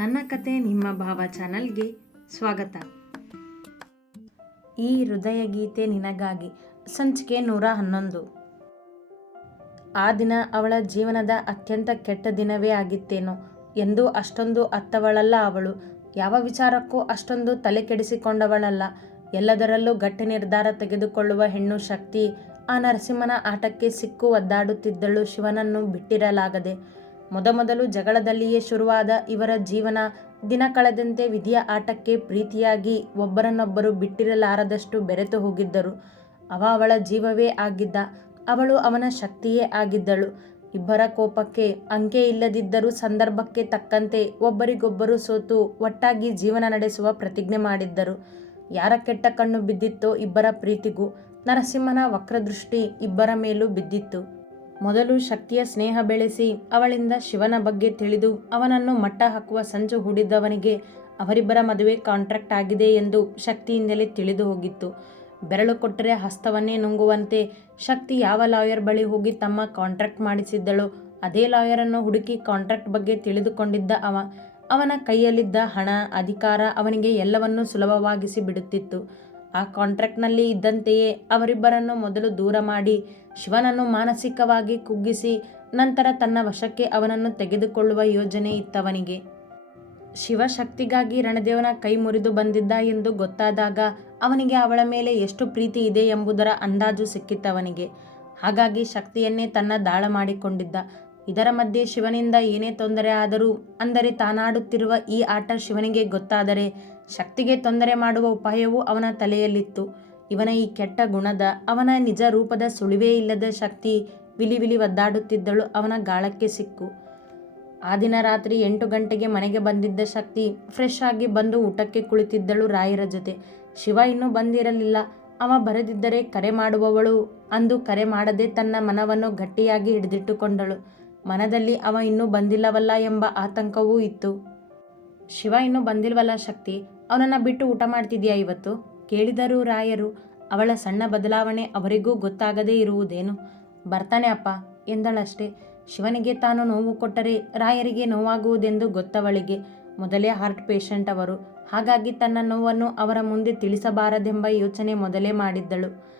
ನನ್ನ ಕತೆ ನಿಮ್ಮ ಭಾವ ಚಾನಲ್ಗೆ ಸ್ವಾಗತ. ಈ ಹೃದಯ ಗೀತೆ ನಿನಗಾಗಿ ಸಂಚಿಕೆ ನೂರ ಹನ್ನೊಂದು. ಆ ದಿನ ಅವಳ ಜೀವನದ ಅತ್ಯಂತ ಕೆಟ್ಟ ದಿನವೇ ಆಗಿತ್ತೇನೋ ಎಂದು ಅಷ್ಟೊಂದು ಅತ್ತವಳಲ್ಲ ಅವಳು. ಯಾವ ವಿಚಾರಕ್ಕೂ ಅಷ್ಟೊಂದು ತಲೆ ಕೆಡಿಸಿಕೊಂಡವಳಲ್ಲ. ಎಲ್ಲದರಲ್ಲೂ ಗಟ್ಟಿ ನಿರ್ಧಾರ ತೆಗೆದುಕೊಳ್ಳುವ ಹೆಣ್ಣು ಶಕ್ತಿ ಆ ನರಸಿಂಹನ ಆಟಕ್ಕೆ ಸಿಕ್ಕು ಒದ್ದಾಡುತ್ತಿದ್ದಳು ಶಿವನನ್ನು ಬಿಟ್ಟಿರಲಾಗದೆ. ಮೊದಮೊದಲು ಜಗಳದಲ್ಲಿಯೇ ಶುರುವಾದ ಇವರ ಜೀವನ, ದಿನ ಕಳೆದಂತೆ ವಿಧಿಯ ಆಟಕ್ಕೆ ಪ್ರೀತಿಯಾಗಿ ಒಬ್ಬರನ್ನೊಬ್ಬರು ಬಿಟ್ಟಿರಲಾರದಷ್ಟು ಬೆರೆತು ಹೋಗಿದ್ದರು. ಅವ ಅವಳ ಜೀವವೇ ಆಗಿದ್ದ, ಅವಳು ಅವನ ಶಕ್ತಿಯೇ ಆಗಿದ್ದಳು. ಇಬ್ಬರ ಕೋಪಕ್ಕೆ ಅಂಕೆ ಇಲ್ಲದಿದ್ದರೂ ಸಂದರ್ಭಕ್ಕೆ ತಕ್ಕಂತೆ ಒಬ್ಬರಿಗೊಬ್ಬರು ಸೋತು ಒಟ್ಟಾಗಿ ಜೀವನ ನಡೆಸುವ ಪ್ರತಿಜ್ಞೆ ಮಾಡಿದ್ದರು. ಯಾರ ಕೆಟ್ಟ ಕಣ್ಣು ಬಿದ್ದಿತ್ತೋ ಇಬ್ಬರ ಪ್ರೀತಿಗೂ, ನರಸಿಂಹನ ವಕ್ರದೃಷ್ಟಿ ಇಬ್ಬರ ಮೇಲೂ ಬಿದ್ದಿತ್ತು. ಮೊದಲು ಶಕ್ತಿಯ ಸ್ನೇಹ ಬೆಳೆಸಿ ಅವಳಿಂದ ಶಿವನ ಬಗ್ಗೆ ತಿಳಿದು ಅವನನ್ನು ಮಟ್ಟ ಹಾಕುವ ಸಂಜು ಹೂಡಿದ್ದವನಿಗೆ ಅವರಿಬ್ಬರ ಮದುವೆ ಕಾಂಟ್ರಾಕ್ಟ್ ಆಗಿದೆ ಎಂದು ಶಕ್ತಿಯಿಂದಲೇ ತಿಳಿದು ಹೋಗಿತ್ತು. ಬೆರಳು ಕೊಟ್ಟರೆ ಹಸ್ತವನ್ನೇ ನುಂಗುವಂತೆ ಶಕ್ತಿ ಯಾವ ಲಾಯರ್ ಬಳಿ ಹೋಗಿ ತಮ್ಮ ಕಾಂಟ್ರಾಕ್ಟ್ ಮಾಡಿಸಿದ್ದಳು, ಅದೇ ಲಾಯರನ್ನು ಹುಡುಕಿ ಕಾಂಟ್ರಾಕ್ಟ್ ಬಗ್ಗೆ ತಿಳಿದುಕೊಂಡಿದ್ದ ಅವ. ಅವನ ಕೈಯಲ್ಲಿದ್ದ ಹಣ, ಅಧಿಕಾರ ಅವನಿಗೆ ಎಲ್ಲವನ್ನೂ ಸುಲಭವಾಗಿಸಿ ಬಿಡುತ್ತಿತ್ತು. ಆ ಕಾಂಟ್ರಾಕ್ಟ್ನಲ್ಲಿ ಇದ್ದಂತೆಯೇ ಅವರಿಬ್ಬರನ್ನು ಮೊದಲು ದೂರ ಮಾಡಿ ಶಿವನನ್ನು ಮಾನಸಿಕವಾಗಿ ಕುಗ್ಗಿಸಿ ನಂತರ ತನ್ನ ವಶಕ್ಕೆ ಅವನನ್ನು ತೆಗೆದುಕೊಳ್ಳುವ ಯೋಜನೆ ಇತ್ತವನಿಗೆ. ಶಿವಶಕ್ತಿಗಾಗಿ ರಣದೇವನ ಕೈ ಮುರಿದು ಬಂದಿದ್ದ ಎಂದು ಗೊತ್ತಾದಾಗ ಅವನಿಗೆ ಅವಳ ಮೇಲೆ ಎಷ್ಟು ಪ್ರೀತಿ ಇದೆ ಎಂಬುದರ ಅಂದಾಜು ಸಿಕ್ಕಿತ್ತವನಿಗೆ. ಹಾಗಾಗಿ ಶಕ್ತಿಯನ್ನೇ ತನ್ನ ದಾಳ ಮಾಡಿಕೊಂಡಿದ್ದ. ಇದರ ಮಧ್ಯೆ ಶಿವನಿಂದ ಏನೇ ತೊಂದರೆ ಆದರೂ, ಅಂದರೆ ತಾನಾಡುತ್ತಿರುವ ಈ ಆಟ ಶಿವನಿಗೆ ಗೊತ್ತಾದರೆ, ಶಕ್ತಿಗೆ ತೊಂದರೆ ಮಾಡುವ ಉಪಾಯವೂ ಅವನ ತಲೆಯಲ್ಲಿತ್ತು. ಇವನ ಈ ಕೆಟ್ಟ ಗುಣದ, ಅವನ ನಿಜ ರೂಪದ ಸುಳಿವೇ ಇಲ್ಲದ ಶಕ್ತಿ ವಿಲಿ ವಿಲಿ ಒದ್ದಾಡುತ್ತಿದ್ದಳು ಅವನ ಗಾಳಕ್ಕೆ ಸಿಕ್ಕು. ಆ ದಿನ ರಾತ್ರಿ ಎಂಟು ಗಂಟೆಗೆ ಮನೆಗೆ ಬಂದಿದ್ದ ಶಕ್ತಿ ಫ್ರೆಶ್ ಆಗಿ ಬಂದು ಊಟಕ್ಕೆ ಕುಳಿತಿದ್ದಳು ರಾಯರ ಜೊತೆ. ಶಿವ ಇನ್ನೂ ಬಂದಿರಲಿಲ್ಲ. ಅವ ಬರೆದಿದ್ದರೆ ಕರೆ ಮಾಡುವವಳು ಅಂದು ಕರೆ ಮಾಡದೆ ತನ್ನ ಮನವನ್ನು ಗಟ್ಟಿಯಾಗಿ ಹಿಡಿದಿಟ್ಟುಕೊಂಡಳು. ಮನದಲ್ಲಿ ಅವ ಇನ್ನೂ ಬಂದಿಲ್ಲವಲ್ಲ ಎಂಬ ಆತಂಕವೂ ಇತ್ತು. ಶಿವ ಇನ್ನೂ ಬಂದಿಲ್ವಲ್ಲ ಶಕ್ತಿ? ಅವನನ್ನು ಬಿಟ್ಟು ಊಟ ಮಾಡ್ತಿದ್ಯಾ ಇವತ್ತು? ಕೇಳಿದರು ರಾಯರು, ಅವಳ ಸಣ್ಣ ಬದಲಾವಣೆ ಅವರಿಗೂ ಗೊತ್ತಾಗದೇ ಇರುವುದೇನು? ಬರ್ತಾನೆ ಅಪ್ಪ, ಎಂದಳಷ್ಟೇ. ಶಿವನಿಗೆ ತಾನು ನೋವು ಕೊಟ್ಟರೆ ರಾಯರಿಗೆ ನೋವಾಗುವುದೆಂದು ಗೊತ್ತವಳಿಗೆ ಮೊದಲೇ ಹಾರ್ಟ್ ಪೇಷಂಟ್ ಅವರು. ಹಾಗಾಗಿ ತನ್ನ ನೋವನ್ನು ಅವರ ಮುಂದೆ ತಿಳಿಸಬಾರದೆಂಬ ಯೋಚನೆ ಮೊದಲೇ ಮಾಡಿದ್ದಳು.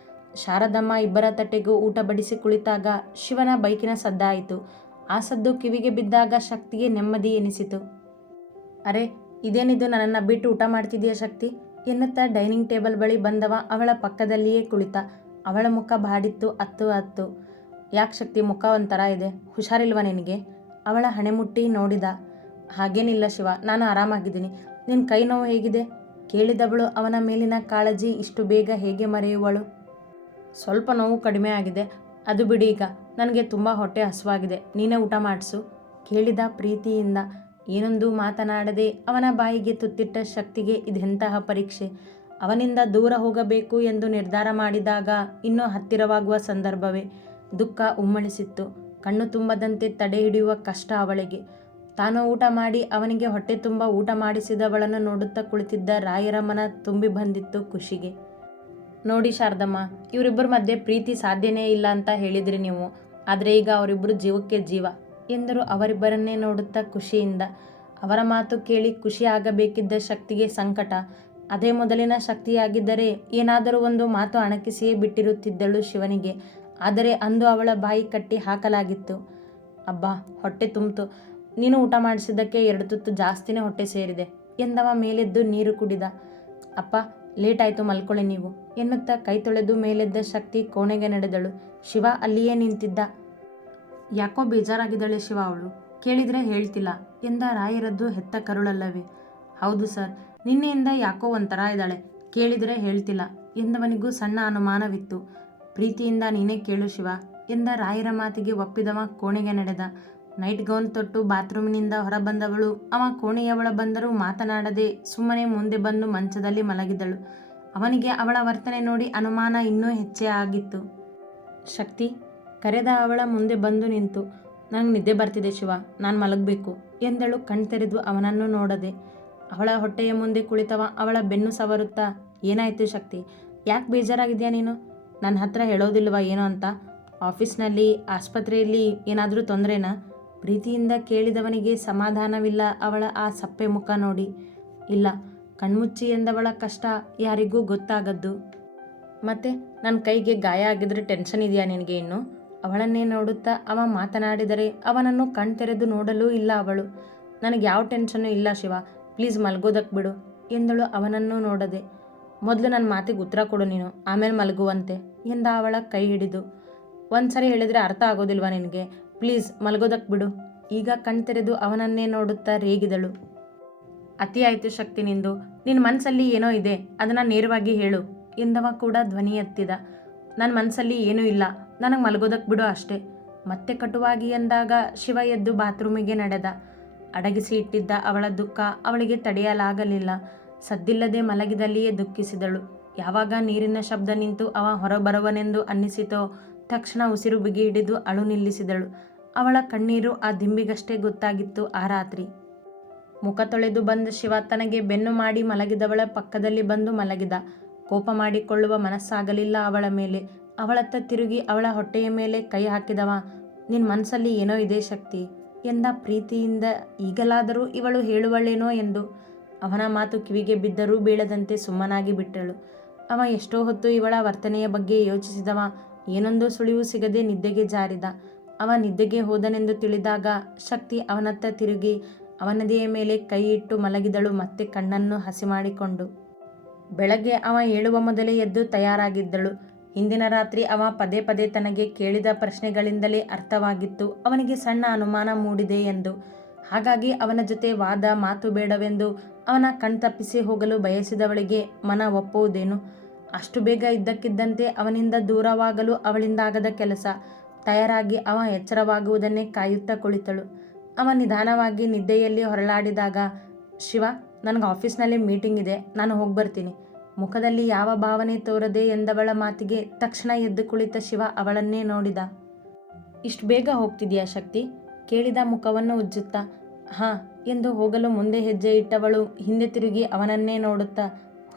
ಶಾರದಮ್ಮ ಇಬ್ಬರ ತಟ್ಟೆಗೂ ಊಟ ಬಡಿಸಿ ಕುಳಿತಾಗ ಶಿವನ ಬೈಕಿನ ಸದ್ದಾಯಿತು. ಆ ಸದ್ದು ಕಿವಿಗೆ ಬಿದ್ದಾಗ ಶಕ್ತಿಗೆ ನೆಮ್ಮದಿ ಎನಿಸಿತು. ಅರೆ, ಇದೇನಿದು ನನ್ನನ್ನು ಬಿಟ್ಟು ಊಟ ಮಾಡ್ತಿದೆಯಾ ಶಕ್ತಿ? ಎನ್ನುತ್ತಾ ಡೈನಿಂಗ್ ಟೇಬಲ್ ಬಳಿ ಬಂದವ ಅವಳ ಪಕ್ಕದಲ್ಲಿಯೇ ಕುಳಿತ. ಅವಳ ಮುಖ ಬಾಡಿತ್ತು ಅತ್ತು ಅತ್ತು. ಯಾಕೆ ಶಕ್ತಿ, ಮುಖ ಒಂಥರ ಇದೆ? ಹುಷಾರಿಲ್ವ ನಿನಗೆ? ಅವಳ ಹಣೆ ಮುಟ್ಟಿ ನೋಡಿದ. ಹಾಗೇನಿಲ್ಲ ಶಿವ, ನಾನು ಆರಾಮಾಗಿದ್ದೀನಿ. ನಿನ್ನ ಕೈ ನೋವು ಹೇಗಿದೆ? ಕೇಳಿದವಳು ಅವನ ಮೇಲಿನ ಕಾಳಜಿ ಇಷ್ಟು ಬೇಗ ಹೇಗೆ ಮರೆಯುವಳು? ಸ್ವಲ್ಪ ನೋವು ಕಡಿಮೆ ಆಗಿದೆ. ಅದು ಬಿಡಿ ಈಗ. ನನಗೆ ತುಂಬ ಹೊಟ್ಟೆ ಹಸುವಾಗಿದೆ. ನೀನೇ ಊಟ ಮಾಡಿಸು. ಕೇಳಿದ ಪ್ರೀತಿಯಿಂದ ಏನೊಂದು ಮಾತನಾಡದೆ ಅವನ ಬಾಯಿಗೆ ತುತ್ತಿಟ್ಟ ಶಕ್ತಿಗೆ ಇದೆಂತಹ ಪರೀಕ್ಷೆ. ಅವನಿಂದ ದೂರ ಹೋಗಬೇಕು ಎಂದು ನಿರ್ಧಾರ ಮಾಡಿದಾಗ ಇನ್ನೂ ಹತ್ತಿರವಾಗುವ ಸಂದರ್ಭವೇ ದುಃಖ ಉಮ್ಮಳಿಸಿತ್ತು. ಕಣ್ಣು ತುಂಬದಂತೆ ತಡೆ ಹಿಡಿಯುವ ಕಷ್ಟ ಅವಳಿಗೆ. ತಾನು ಊಟ ಮಾಡಿ ಅವನಿಗೆ ಹೊಟ್ಟೆ ತುಂಬ ಊಟ ಮಾಡಿಸಿದವಳನ್ನು ನೋಡುತ್ತಾ ಕುಳಿತಿದ್ದ ರಾಯರ ಮನ ತುಂಬಿ ಬಂದಿತ್ತು ಖುಷಿಗೆ. ನೋಡಿ ಶಾರದಮ್ಮ, ಇವರಿಬ್ಬರ ಮಧ್ಯೆ ಪ್ರೀತಿ ಸಾಧ್ಯನೇ ಇಲ್ಲ ಅಂತ ಹೇಳಿದ್ರಿ ನೀವು. ಆದರೆ ಈಗ ಅವರಿಬ್ಬರು ಜೀವಕ್ಕೆ ಜೀವ ಎಂದರು ಅವರಿಬ್ಬರನ್ನೇ ನೋಡುತ್ತಾ ಖುಷಿಯಿಂದ. ಅವರ ಮಾತು ಕೇಳಿ ಖುಷಿ ಆಗಬೇಕಿದ್ದ ಶಕ್ತಿಗೆ ಸಂಕಟ. ಅದೇ ಮೊದಲಿನ ಶಕ್ತಿಯಾಗಿದ್ದರೆ ಏನಾದರೂ ಒಂದು ಮಾತು ಅಣಕಿಸಿಯೇ ಬಿಟ್ಟಿರುತ್ತಿದ್ದಳು ಶಿವನಿಗೆ. ಆದರೆ ಅಂದು ಅವಳ ಬಾಯಿ ಕಟ್ಟಿ ಹಾಕಲಾಗಿತ್ತು. ಅಬ್ಬಾ, ಹೊಟ್ಟೆ ತುಂಬಿತು. ನೀನು ಊಟ ಮಾಡಿಸಿದ್ದಕ್ಕೆ ಎರಡು ತುತ್ತು ಜಾಸ್ತಿನೇ ಹೊಟ್ಟೆ ಸೇರಿದೆ ಎಂದವ ಮೇಲೆದ್ದು ನೀರು ಕುಡಿದ. ಅಪ್ಪ ಲೇಟ್ ಆಯಿತು ಮಲ್ಕೊಳ್ಳಿ ನೀವು. ಎನ್ನುತ್ತಾ ಕೈ ತೊಳೆದು ಮೇಲೆದ್ದ ಶಕ್ತಿ ಕೋಣೆಗೆ ನಡೆದಳು. ಶಿವ ಅಲ್ಲಿಯೇ ನಿಂತಿದ್ದ. ಯಾಕೋ ಬೇಜಾರಾಗಿದ್ದಾಳೆ ಶಿವ ಅವಳು. ಕೇಳಿದರೆ ಹೇಳ್ತಿಲ್ಲ. ಎಂದ ರಾಯರದ್ದು ಹೆತ್ತ ಕರುಳಲ್ಲವೇ. ಹೌದು ಸರ್. ನಿನ್ನೆಯಿಂದ ಯಾಕೋ ಒಂಥರ ಇದ್ದಾಳೆ. ಕೇಳಿದರೆ ಹೇಳ್ತಿಲ್ಲ. ಎಂದವನಿಗೂ ಸಣ್ಣ ಅನುಮಾನವಿತ್ತು. ಪ್ರೀತಿಯಿಂದ ನೀನೇ ಕೇಳು ಶಿವ. ಎಂದ ರಾಯರ ಮಾತಿಗೆ ಒಪ್ಪಿದವ ಕೋಣೆಗೆ ನಡೆದ. ನೈಟ್ ಗೌನ್ ತೊಟ್ಟು ಬಾತ್ರೂಮಿನಿಂದ ಹೊರಬಂದವಳು. ಅವ ಕೋಣೆಯವಳ ಬಂದರೂ ಮಾತನಾಡದೆ ಸುಮ್ಮನೆ ಮುಂದೆ ಬಂದು ಮಂಚದಲ್ಲಿ ಮಲಗಿದಳು. ಅವನಿಗೆ ಅವಳ ವರ್ತನೆ ನೋಡಿ ಅನುಮಾನ ಇನ್ನೂ ಹೆಚ್ಚೇ ಆಗಿತ್ತು. ಶಕ್ತಿ, ಕರೆದ ಅವಳ ಮುಂದೆ ಬಂದು ನಿಂತು, ನಂಗೆ ನಿದ್ದೆ ಬರ್ತಿದೆ ಶಿವ, ನಾನು ಮಲಗಬೇಕು ಎಂದಳು ಕಣ್ತೆರೆದು ಅವನನ್ನು ನೋಡದೆ. ಅವಳ ಹೊಟ್ಟೆಯ ಮುಂದೆ ಕುಳಿತವ ಅವಳ ಬೆನ್ನು ಸವರುತ್ತಾ, ಏನಾಯಿತು ಶಕ್ತಿ, ಯಾಕೆ ಬೇಜಾರಾಗಿದೆಯಾ ನೀನು? ನನ್ನ ಹತ್ರ ಹೇಳೋದಿಲ್ವಾ ಏನೋ ಅಂತ? ಆಫೀಸ್ನಲ್ಲಿ, ಆಸ್ಪತ್ರೆಯಲ್ಲಿ ಏನಾದರೂ ತೊಂದರೆನಾ? ಪ್ರೀತಿಯಿಂದ ಕೇಳಿದವನಿಗೆ ಸಮಾಧಾನವಿಲ್ಲ ಅವಳ ಆ ಸಪ್ಪೆ ಮುಖ ನೋಡಿ. ಇಲ್ಲ, ಕಣ್ಮುಚ್ಚಿ ಎಂದವಳ ಕಷ್ಟ ಯಾರಿಗೂ ಗೊತ್ತಾಗದ್ದು. ಮತ್ತೆ ನನ್ನ ಕೈಗೆ ಗಾಯ ಆಗಿದ್ರೆ ಟೆನ್ಷನ್ ಇದೆಯಾ ನಿನಗೆ ಇನ್ನು? ಅವಳನ್ನೇ ನೋಡುತ್ತಾ ಅವ ಮಾತನಾಡಿದರೆ ಅವನನ್ನು ಕಣ್ತೆರೆದು ನೋಡಲೂ ಇಲ್ಲ ಅವಳು. ನನಗೆ ಯಾವ ಟೆನ್ಷನ್ನು ಇಲ್ಲ ಶಿವ ಪ್ಲೀಸ್ ಮಲ್ಗೋದಕ್ಕೆ ಬಿಡು ಎಂದಳು ಅವನನ್ನು ನೋಡದೆ. ಮೊದಲು ನನ್ನ ಮಾತಿಗೆ ಉತ್ತರ ಕೊಡು ನೀನು, ಆಮೇಲೆ ಮಲಗುವಂತೆ ಎಂದ ಅವಳ ಕೈ ಹಿಡಿದು. ಒಂದ್ಸರಿ ಹೇಳಿದರೆ ಅರ್ಥ ಆಗೋದಿಲ್ವಾ ನಿನಗೆ? ಪ್ಲೀಸ್ ಮಲಗೋದಕ್ಕೆ ಬಿಡು. ಈಗ ಕಣ್ತೆರೆದು ಅವನನ್ನೇ ನೋಡುತ್ತಾ ರೇಗಿದಳು. ಅತಿ ಆಯಿತು ಶಕ್ತಿ ನಿಂದು. ನಿನ್ನ ಮನಸ್ಸಲ್ಲಿ ಏನೋ ಇದೆ, ಅದನ್ನು ನೇರವಾಗಿ ಹೇಳು. ಎಂದವ ಕೂಡ ಧ್ವನಿ ಎತ್ತಿದ. ನನ್ನ ಮನಸ್ಸಲ್ಲಿ ಏನೂ ಇಲ್ಲ, ನನಗೆ ಮಲಗೋದಕ್ಕೆ ಬಿಡು ಅಷ್ಟೆ. ಮತ್ತೆ ಕಟುವಾಗಿ ಎಂದಾಗ ಶಿವ ಎದ್ದು ಬಾತ್ರೂಮಿಗೆ ನಡೆದ. ಅಡಗಿಸಿ ಇಟ್ಟಿದ್ದ ಅವಳ ದುಃಖ ಅವಳಿಗೆ ತಡೆಯಲಾಗಲಿಲ್ಲ. ಸದ್ದಿಲ್ಲದೆ ಮಲಗಿದಲ್ಲಿಯೇ ದುಃಖಿಸಿದಳು. ಯಾವಾಗ ನೀರಿನ ಶಬ್ದ ನಿಂತು ಅವ ಹೊರಬರುವನೆಂದು ಅನ್ನಿಸಿತೋ, ತಕ್ಷಣ ಉಸಿರು ಬಿಗಿ ಹಿಡಿದು ಅಳು ನಿಲ್ಲಿಸಿದಳು. ಅವಳ ಕಣ್ಣೀರು ಆ ದಿಂಬಿಗಷ್ಟೇ ಗೊತ್ತಾಗಿತ್ತು ಆ ರಾತ್ರಿ. ಮುಖ ತೊಳೆದು ಬಂದ ಶಿವ ತನಗೆ ಬೆನ್ನು ಮಾಡಿ ಮಲಗಿದವಳ ಪಕ್ಕದಲ್ಲಿ ಬಂದು ಮಲಗಿದ. ಕೋಪ ಮಾಡಿಕೊಳ್ಳುವ ಮನಸ್ಸಾಗಲಿಲ್ಲ ಅವಳ ಮೇಲೆ. ಅವಳತ್ತ ತಿರುಗಿ ಅವಳ ಹೊಟ್ಟೆಯ ಮೇಲೆ ಕೈ ಹಾಕಿದವ. ನಿನ್ನ ಮನಸ್ಸಲ್ಲಿ ಏನೋ ಇದೆ ಶಕ್ತಿ. ಎಂದ ಪ್ರೀತಿಯಿಂದ ಈಗಲಾದರೂ ಇವಳು ಹೇಳುವಳೇನೋ ಎಂದು. ಅವನ ಮಾತು ಕಿವಿಗೆ ಬಿದ್ದರೂ ಬೀಳದಂತೆ ಸುಮ್ಮನಾಗಿ ಬಿಟ್ಟಳು. ಅವ ಎಷ್ಟೋ ಹೊತ್ತು ಇವಳ ವರ್ತನೆಯ ಬಗ್ಗೆ ಯೋಚಿಸಿದವ. ಏನೊಂದು ಸುಳಿವು ಸಿಗದೆ ನಿದ್ದೆಗೆ ಜಾರಿದ. ಅವ ನಿದ್ದೆಗೆ ಹೋದನೆಂದು ತಿಳಿದಾಗ ಶಕ್ತಿ ಅವನತ್ತ ತಿರುಗಿ ಅವನದೆಯ ಮೇಲೆ ಕೈ ಇಟ್ಟು ಮಲಗಿದಳು ಮತ್ತೆ ಕಣ್ಣನ್ನು ಹಸಿ ಮಾಡಿಕೊಂಡು. ಬೆಳಗ್ಗೆ ಅವ ಏಳುವ ಮೊದಲೇ ಎದ್ದು ತಯಾರಾಗಿದ್ದಳು. ಹಿಂದಿನ ರಾತ್ರಿ ಅವ ಪದೇ ಪದೇ ತನಗೆ ಕೇಳಿದ ಪ್ರಶ್ನೆಗಳಿಂದಲೇ ಅರ್ಥವಾಗಿತ್ತು, ಅವನಿಗೆ ಸಣ್ಣ ಅನುಮಾನ ಮೂಡಿದೆ ಎಂದು. ಹಾಗಾಗಿ ಅವನ ಜೊತೆ ವಾದ ಮಾತು ಬೇಡವೆಂದು ಅವನ ಕಣ್ತಪ್ಪಿಸಿ ಹೋಗಲು ಬಯಸಿದವಳಿಗೆ ಮನ ಒಪ್ಪುವುದೇನು? ಅಷ್ಟು ಬೇಗ ಇದ್ದಕ್ಕಿದ್ದಂತೆ ಅವನಿಂದ ದೂರವಾಗಲು ಅವಳಿಂದಾಗದ ಕೆಲಸ. ತಯಾರಾಗಿ ಅವ ಎಚ್ಚರವಾಗುವುದನ್ನೇ ಕಾಯುತ್ತಾ ಕುಳಿತಳು. ಅವ ನಿಧಾನವಾಗಿ ನಿದ್ದೆಯಲ್ಲಿ ಹೊರಳಾಡಿದಾಗ, ಶಿವ, ನನಗೆ ಆಫೀಸ್ನಲ್ಲಿ ಮೀಟಿಂಗ್ ಇದೆ, ನಾನು ಹೋಗಿ ಬರ್ತೀನಿ. ಮುಖದಲ್ಲಿ ಯಾವ ಭಾವನೆ ತೋರದೆ ಎಂದವಳ ಮಾತಿಗೆ ತಕ್ಷಣ ಎದ್ದು ಕುಳಿತ ಶಿವ ಅವಳನ್ನೇ ನೋಡಿದ. ಇಷ್ಟು ಬೇಗ ಹೋಗ್ತಿದೆಯಾ ಶಕ್ತಿ? ಕೇಳಿದ ಮುಖವನ್ನು ಉಜ್ಜುತ್ತಾ, ಹಾಂ, ಎಂದು ಹೋಗಲು ಮುಂದೆ ಹೆಜ್ಜೆ ಇಟ್ಟವಳು ಹಿಂದೆ ತಿರುಗಿ ಅವನನ್ನೇ ನೋಡುತ್ತಾ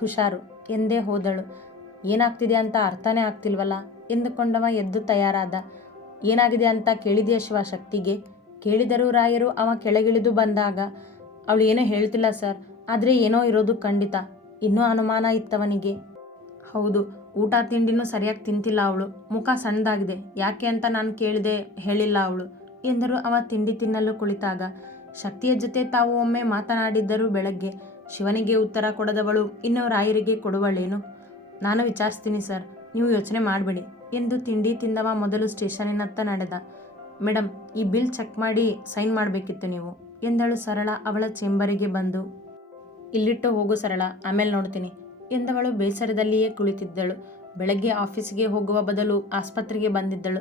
ಹುಷಾರು ಎಂದೇ ಹೋದಳು. ಏನಾಗ್ತಿದೆ ಅಂತ ಅರ್ಥನೇ ಆಗ್ತಿಲ್ವಲ್ಲ ಎಂದುಕೊಂಡವ ಎದ್ದು ತಯಾರಾದ. ಏನಾಗಿದೆ ಅಂತ ಕೇಳಿದೆಯಾ ಶಿವ ಶಕ್ತಿಗೆ? ಕೇಳಿದರೂ ರಾಯರು ಅವ ಕೆಳಗಿಳಿದು ಬಂದಾಗ, ಅವಳು ಏನೋ ಹೇಳ್ತಿಲ್ಲ ಸರ್, ಆದರೆ ಏನೋ ಇರೋದು ಖಂಡಿತ. ಇನ್ನೂ ಅನುಮಾನ ಇತ್ತವನಿಗೆ. ಹೌದು, ಊಟ ತಿಂಡಿನೂ ಸರಿಯಾಗಿ ತಿಂತಿಲ್ಲ ಅವಳು. ಮುಖ ಸಣ್ಣದಾಗಿದೆ. ಯಾಕೆ ಅಂತ ನಾನು ಕೇಳಿದೆ ಹೇಳಿಲ್ಲ ಅವಳು ಎಂದರು ಅವ ತಿಂಡಿ ತಿನ್ನಲು ಕುಳಿತಾಗ. ಶಕ್ತಿಯ ಜೊತೆ ತಾವು ಒಮ್ಮೆ ಮಾತನಾಡಿದ್ದರು ಬೆಳಗ್ಗೆ. ಶಿವನಿಗೆ ಉತ್ತರ ಕೊಡದವಳು, ಇನ್ನು ರಾಯರಿಗೆ ಕೊಡುವಳೇನು? ನಾನು ವಿಚಾರಿಸ್ತೀನಿ ಸರ್, ನೀವು ಯೋಚನೆ ಮಾಡಬೇಡಿ. ಎಂದು ತಿಂಡಿ ತಿಂದವ ಮೊದಲು ಸ್ಟೇಷನಿನತ್ತ ನಡೆದ. ಮೇಡಮ್ ಈ ಬಿಲ್ ಚೆಕ್ ಮಾಡಿ ಸೈನ್ ಮಾಡಬೇಕಿತ್ತು ನೀವು, ಎಂದಳು ಸರಳ ಅವಳ ಚೇಂಬರಿಗೆ ಬಂದು. ಇಲ್ಲಿಟ್ಟು ಹೋಗು ಸರಳ, ಆಮೇಲೆ ನೋಡ್ತೀನಿ, ಎಂದವಳು ಬೇಸರದಲ್ಲಿಯೇ ಕುಳಿತಿದ್ದಳು. ಬೆಳಗ್ಗೆ ಆಫೀಸಿಗೆ ಹೋಗುವ ಬದಲು ಆಸ್ಪತ್ರೆಗೆ ಬಂದಿದ್ದಳು.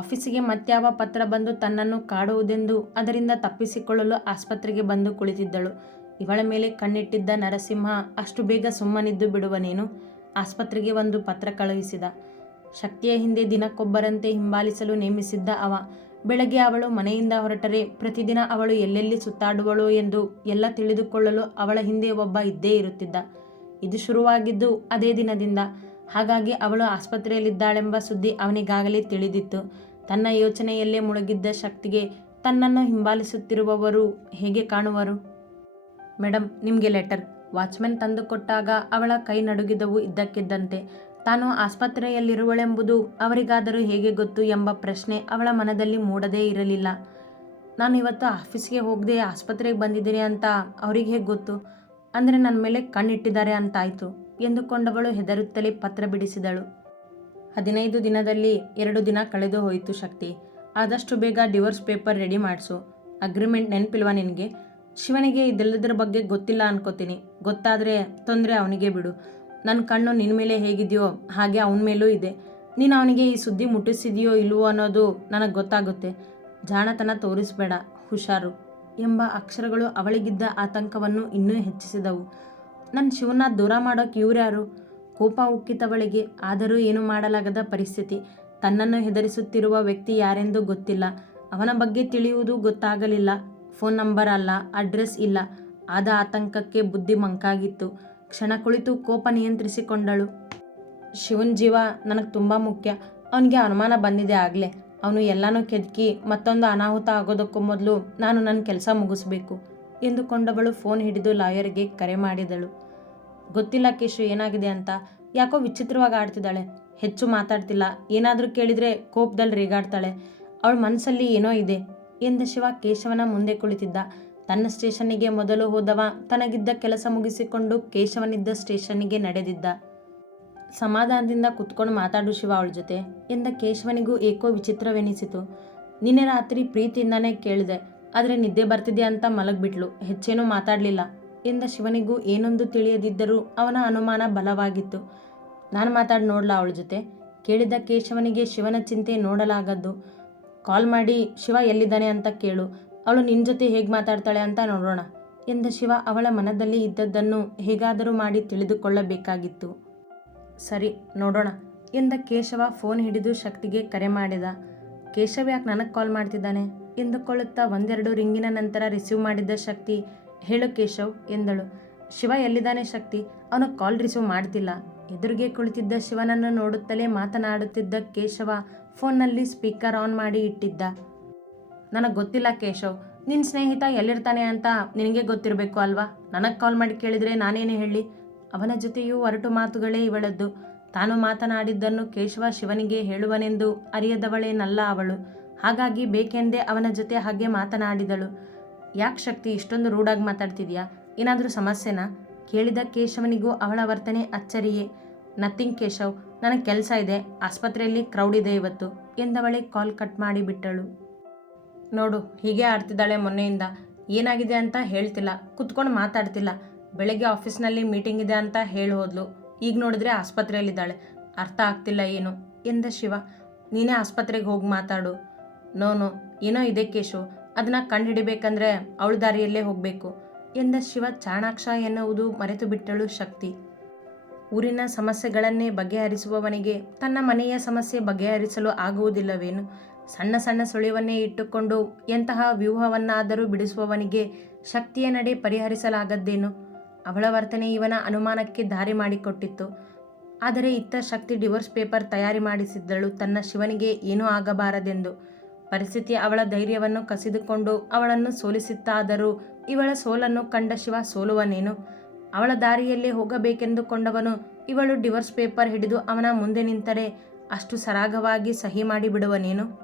ಆಫೀಸಿಗೆ ಮತ್ಯಾವ ಪತ್ರ ಬಂದು ತನ್ನನ್ನು ಕಾಡುವುದೆಂದು ಅದರಿಂದ ತಪ್ಪಿಸಿಕೊಳ್ಳಲು ಆಸ್ಪತ್ರೆಗೆ ಬಂದು ಕುಳಿತಿದ್ದಳು. ಇವಳ ಮೇಲೆ ಕಣ್ಣಿಟ್ಟಿದ್ದ ನರಸಿಂಹ, ಅಷ್ಟು ಬೇಗ ಸುಮ್ಮನಿದ್ದು ಬಿಡುವನೇನು? ಆಸ್ಪತ್ರೆಗೆ ಒಂದು ಪತ್ರ ಕಳುಹಿಸಿದ. ಶಕ್ತಿಯ ಹಿಂದೆ ದಿನಕ್ಕೊಬ್ಬರಂತೆ ಹಿಂಬಾಲಿಸಲು ನೇಮಿಸಿದ್ದ ಅವ. ಬೆಳಗ್ಗೆ ಅವಳು ಮನೆಯಿಂದ ಹೊರಟರೆ, ಪ್ರತಿದಿನ ಅವಳು ಎಲ್ಲೆಲ್ಲಿ ಸುತ್ತಾಡುವಳು ಎಂದು ಎಲ್ಲ ತಿಳಿದುಕೊಳ್ಳಲು ಅವಳ ಹಿಂದೆ ಒಬ್ಬ ಇದ್ದೇ ಇರುತ್ತಿದ್ದ. ಇದು ಶುರುವಾಗಿದ್ದು ಅದೇ ದಿನದಿಂದ. ಹಾಗಾಗಿ ಅವಳು ಆಸ್ಪತ್ರೆಯಲ್ಲಿದ್ದಾಳೆಂಬ ಸುದ್ದಿ ಅವನಿಗಾಗಲೇ ತಿಳಿದಿತ್ತು. ತನ್ನ ಯೋಚನೆಯಲ್ಲೇ ಮುಳುಗಿದ್ದ ಶಕ್ತಿಗೆ, ತನ್ನನ್ನು ಹಿಂಬಾಲಿಸುತ್ತಿರುವವರು ಹೇಗೆ ಕಾಣುವರು? ಮೇಡಮ್ ನಿಮಗೆ ಲೆಟರ್. ವಾಚ್ಮೆನ್ ತಂದುಕೊಟ್ಟಾಗ ಅವಳ ಕೈ ನಡುಗಿದವು ಇದ್ದಕ್ಕಿದ್ದಂತೆ. ತಾನು ಆಸ್ಪತ್ರೆಯಲ್ಲಿರುವಳೆಂಬುದು ಅವರಿಗಾದರೂ ಹೇಗೆ ಗೊತ್ತು ಎಂಬ ಪ್ರಶ್ನೆ ಅವಳ ಮನದಲ್ಲಿ ಮೂಡದೇ ಇರಲಿಲ್ಲ. ನಾನು ಇವತ್ತು ಆಫೀಸ್ಗೆ ಹೋಗದೆ ಆಸ್ಪತ್ರೆಗೆ ಬಂದಿದ್ದೀನಿ ಅಂತ ಅವರಿಗೆ ಹೇಗೆ ಗೊತ್ತು? ಅಂದರೆ ನನ್ನ ಮೇಲೆ ಕಣ್ಣಿಟ್ಟಿದ್ದಾರೆ ಅಂತಾಯಿತು ಎಂದುಕೊಂಡವಳು ಹೆದರುತ್ತಲೇ ಪತ್ರ ಬಿಡಿಸಿದಳು. ಹದಿನೈದು ದಿನದಲ್ಲಿ ಎರಡು ದಿನ ಕಳೆದು ಹೋಯಿತು ಶಕ್ತಿ. ಆದಷ್ಟು ಬೇಗ ಡಿವೋರ್ಸ್ ಪೇಪರ್ ರೆಡಿ ಮಾಡಿಸು. ಅಗ್ರಿಮೆಂಟ್ ನೆನಪಿಲ್ವ ನಿನಗೆ? ಶಿವನಿಗೆ ಇದೆಲ್ಲದರ ಬಗ್ಗೆ ಗೊತ್ತಿಲ್ಲ ಅನ್ಕೋತೀನಿ. ಗೊತ್ತಾದರೆ ತೊಂದರೆ ಅವನಿಗೆ ಬಿಡು. ನನ್ನ ಕಣ್ಣು ನಿನ್ನ ಮೇಲೆ ಹೇಗಿದೆಯೋ ಹಾಗೆ ಅವನ ಮೇಲೂ ಇದೆ. ನೀನು ಅವನಿಗೆ ಈ ಸುದ್ದಿ ಮುಟ್ಟಿಸಿದೆಯೋ ಇಲ್ವೋ ಅನ್ನೋದು ನನಗೆ ಗೊತ್ತಾಗುತ್ತೆ. ಜಾಣತನ ತೋರಿಸ್ಬೇಡ, ಹುಷಾರು ಎಂಬ ಅಕ್ಷರಗಳು ಅವಳಿಗಿದ್ದ ಆತಂಕವನ್ನು ಇನ್ನೂ ಹೆಚ್ಚಿಸಿದವು. ನನ್ನ ಶಿವನ ದೂರ ಮಾಡೋಕೆ ಇವ್ರ್ಯಾರು ಕೋಪ ಉಕ್ಕಿತವಳಿಗೆ ಆದರೂ ಏನು ಮಾಡಲಾಗದ ಪರಿಸ್ಥಿತಿ. ತನ್ನನ್ನು ಹೆದರಿಸುತ್ತಿರುವ ವ್ಯಕ್ತಿ ಯಾರೆಂದು ಗೊತ್ತಿಲ್ಲ. ಅವನ ಬಗ್ಗೆ ತಿಳಿಯುವುದು ಗೊತ್ತಾಗಲಿಲ್ಲ. ಫೋನ್ ನಂಬರ್ ಅಲ್ಲ, ಅಡ್ರೆಸ್ ಇಲ್ಲ. ಆದ ಆತಂಕಕ್ಕೆ ಬುದ್ಧಿ ಮಂಕಾಗಿತ್ತು. ಕ್ಷಣ ಕುಳಿತು ಕೋಪ ನಿಯಂತ್ರಿಸಿಕೊಂಡಳು. ಶಿವನ್ ಜೀವ ನನಗೆ ತುಂಬ ಮುಖ್ಯ. ಅವನಿಗೆ ಅನುಮಾನ ಬಂದಿದೆ ಆಗಲೇ. ಅವನು ಎಲ್ಲನೂ ಕೆದಕಿ ಮತ್ತೊಂದು ಅನಾಹುತ ಆಗೋದಕ್ಕೂ ಮೊದಲು ನಾನು ನನ್ನ ಕೆಲಸ ಮುಗಿಸ್ಬೇಕು ಎಂದುಕೊಂಡವಳು ಫೋನ್ ಹಿಡಿದು ಲಾಯರ್ಗೆ ಕರೆ ಮಾಡಿದಳು. ಗೊತ್ತಿಲ್ಲ ಕೇಶು ಏನಾಗಿದೆ ಅಂತ. ಯಾಕೋ ವಿಚಿತ್ರವಾಗಿ ಆಡ್ತಿದ್ದಾಳೆ. ಹೆಚ್ಚು ಮಾತಾಡ್ತಿಲ್ಲ. ಏನಾದರೂ ಕೇಳಿದರೆ ಕೋಪದಲ್ಲಿ ರೇಗಾಡ್ತಾಳೆ. ಅವಳ ಮನಸ್ಸಲ್ಲಿ ಏನೋ ಇದೆ ಎಂದ ಶಿವ ಕೇಶವನ ಮುಂದೆ ಕುಳಿತಿದ್ದ. ತನ್ನ ಸ್ಟೇಷನ್ನಿಗೆ ಮೊದಲು ಹೋದವ. ತನಗಿದ್ದ ಕೆಲಸ ಮುಗಿಸಿಕೊಂಡು ಕೇಶವನಿದ್ದ ಸ್ಟೇಷನ್ನಿಗೆ ನಡೆದಿದ್ದ. ಸಮಾಧಾನದಿಂದ ಕುತ್ಕೊಂಡು ಮಾತಾಡು ಶಿವ ಅವಳ ಜೊತೆ ಎಂದ ಕೇಶವನಿಗೂ ಏಕೋ ವಿಚಿತ್ರವೆನಿಸಿತು. ನಿನ್ನೆ ರಾತ್ರಿ ಪ್ರೀತಿಯಿಂದಾನೇ ಕೇಳಿದೆ. ಆದರೆ ನಿದ್ದೆ ಬರ್ತಿದೆ ಅಂತ ಮಲಗಿಬಿಟ್ಲು. ಹೆಚ್ಚೇನೂ ಮಾತಾಡಲಿಲ್ಲ ಎಂದ ಶಿವನಿಗೂ ಏನೊಂದು ತಿಳಿಯದಿದ್ದರೂ ಅವನ ಅನುಮಾನ ಬಲವಾಗಿತ್ತು. ನಾನು ಮಾತಾಡಿ ನೋಡಲಾ ಅವಳ ಜೊತೆ? ಕೇಳಿದ ಕೇಶವನಿಗೆ ಶಿವನ ಚಿಂತೆ ನೋಡಲಾಗದ್ದು. ಕಾಲ್ ಮಾಡಿ ಶಿವ ಎಲ್ಲಿದ್ದಾನೆ ಅಂತ ಕೇಳು. ಅವಳು ನಿನ್ನ ಜೊತೆ ಹೇಗೆ ಮಾತಾಡ್ತಾಳೆ ಅಂತ ನೋಡೋಣ ಎಂದ ಶಿವ ಅವಳ ಮನದಲ್ಲಿ ಇದ್ದದ್ದನ್ನು ಹೇಗಾದರೂ ಮಾಡಿ ತಿಳಿದುಕೊಳ್ಳಬೇಕಾಗಿತ್ತು. ಸರಿ, ನೋಡೋಣ ಎಂದ ಕೇಶವ ಫೋನ್ ಹಿಡಿದು ಶಕ್ತಿಗೆ ಕರೆ ಮಾಡಿದ. ಕೇಶವ್ ಯಾಕೆ ನನಗೆ ಕಾಲ್ ಮಾಡ್ತಿದ್ದಾನೆ? ಎಂದುಕೊಳ್ಳುತ್ತಾ ಒಂದೆರಡು ರಿಂಗಿನ ನಂತರ ರಿಸೀವ್ ಮಾಡಿದ್ದ ಶಕ್ತಿ, ಹೇಳು ಕೇಶವ್, ಎಂದಳು. ಶಿವ ಎಲ್ಲಿದ್ದಾನೆ ಶಕ್ತಿ? ಅವನು ಕಾಲ್ ರಿಸೀವ್ ಮಾಡ್ತಿಲ್ಲ. ಎದುರಿಗೆ ಕುಳಿತಿದ್ದ ಶಿವನನ್ನು ನೋಡುತ್ತಲೇ ಮಾತನಾಡುತ್ತಿದ್ದ ಕೇಶವ ಫೋನ್ನಲ್ಲಿ ಸ್ಪೀಕರ್ ಆನ್ ಮಾಡಿ ಇಟ್ಟಿದ್ದ. ನನಗೆ ಗೊತ್ತಿಲ್ಲ ಕೇಶವ್. ನಿನ್ನ ಸ್ನೇಹಿತ ಎಲ್ಲಿರ್ತಾನೆ ಅಂತ ನಿನಗೆ ಗೊತ್ತಿರಬೇಕು ಅಲ್ವಾ? ನನಗೆ ಕಾಲ್ ಮಾಡಿ ಕೇಳಿದರೆ ನಾನೇನು ಹೇಳಿ? ಅವನ ಜೊತೆಯೂ ಹೊರಟು ಮಾತುಗಳೇ ಇವಳದ್ದು. ತಾನು ಮಾತನಾಡಿದ್ದನ್ನು ಕೇಶವ ಶಿವನಿಗೆ ಹೇಳುವನೆಂದು ಅರಿಯದವಳೇನಲ್ಲ ಅವಳು. ಹಾಗಾಗಿ ಬೇಕೆಂದೇ ಅವನ ಜೊತೆ ಹಾಗೆ ಮಾತನಾಡಿದಳು. ಯಾಕೆ ಶಕ್ತಿ, ಇಷ್ಟೊಂದು ರೂಢಾಗಿ ಮಾತಾಡ್ತಿದ್ಯಾ? ಏನಾದರೂ ಸಮಸ್ಯೆನಾ? ಕೇಳಿದ ಕೇಶವನಿಗೂ ಅವಳ ವರ್ತನೆ ಅಚ್ಚರಿಯೇ. ನಥಿಂಗ್ ಕೇಶವ್. ನನಗೆ ಕೆಲಸ ಇದೆ. ಆಸ್ಪತ್ರೆಯಲ್ಲಿ ಕ್ರೌಡ್ ಇದೆ ಇವತ್ತು ಎಂದವಳೆ ಕಾಲ್ ಕಟ್ ಮಾಡಿ ಬಿಟ್ಟಳು. ನೋಡು, ಹೀಗೆ ಆಡ್ತಿದ್ದಾಳೆ ಮೊನ್ನೆಯಿಂದ. ಏನಾಗಿದೆ ಅಂತ ಹೇಳ್ತಿಲ್ಲ, ಕುತ್ಕೊಂಡು ಮಾತಾಡ್ತಿಲ್ಲ. ಬೆಳಗ್ಗೆ ಆಫೀಸ್ನಲ್ಲಿ ಮೀಟಿಂಗ್ ಇದೆ ಅಂತ ಹೇಳಿ ಹೋದ್ಲು. ಈಗ ನೋಡಿದ್ರೆ ಆಸ್ಪತ್ರೆಯಲ್ಲಿದ್ದಾಳೆ. ಅರ್ಥ ಆಗ್ತಿಲ್ಲ ಏನು? ಎಂದ ಶಿವ. ನೀನೇ ಆಸ್ಪತ್ರೆಗೆ ಹೋಗಿ ಮಾತಾಡು. ನೋನು ಏನೋ ಇದೆ ಕೇಶು. ಅದನ್ನ ಕಂಡುಹಿಡಿಬೇಕಂದ್ರೆ ಅವಳ ದಾರಿಯಲ್ಲೇ ಹೋಗಬೇಕು. ಎಂದ ಶಿವ ಚಾಣಾಕ್ಷ ಎನ್ನುವುದು ಮರೆತು ಬಿಟ್ಟಳು ಶಕ್ತಿ. ಊರಿನ ಸಮಸ್ಯೆಗಳನ್ನೇ ಬಗೆಹರಿಸುವವನಿಗೆ ತನ್ನ ಮನೆಯ ಸಮಸ್ಯೆ ಬಗೆಹರಿಸಲು ಆಗುವುದಿಲ್ಲವೇನು? ಸಣ್ಣ ಸಣ್ಣ ಸುಳಿವನ್ನೇ ಇಟ್ಟುಕೊಂಡು ಎಂತಹ ವ್ಯೂಹವನ್ನಾದರೂ ಬಿಡಿಸುವವನಿಗೆ ಶಕ್ತಿಯ ನಡೆ ಪರಿಹರಿಸಲಾಗದ್ದೇನು? ಅವಳ ವರ್ತನೆ ಇವನ ಅನುಮಾನಕ್ಕೆ ದಾರಿ ಮಾಡಿಕೊಟ್ಟಿತ್ತು. ಆದರೆ ಇತ್ತ ಶಕ್ತಿ ಡಿವೋರ್ಸ್ ಪೇಪರ್ ತಯಾರಿ ಮಾಡಿಸಿದ್ದಳು. ತನ್ನ ಶಿವನಿಗೆ ಏನೂ ಆಗಬಾರದೆಂದು. ಪರಿಸ್ಥಿತಿ ಅವಳ ಧೈರ್ಯವನ್ನು ಕಸಿದುಕೊಂಡು ಅವಳನ್ನು ಸೋಲಿಸಿತ್ತಾದರೂ ಇವಳ ಸೋಲನ್ನು ಕಂಡ ಶಿವ ಸೋಲುವನೇನು? ಅವಳ ದಾರಿಯಲ್ಲೇ ಹೋಗಬೇಕೆಂದುಕೊಂಡವನು ಇವಳು ಡಿವೋರ್ಸ್ ಪೇಪರ್ ಹಿಡಿದು ಅವನ ಮುಂದೆ ನಿಂತರೆ ಅಷ್ಟು ಸರಾಗವಾಗಿ ಸಹಿ ಮಾಡಿಬಿಡುವನೇನು?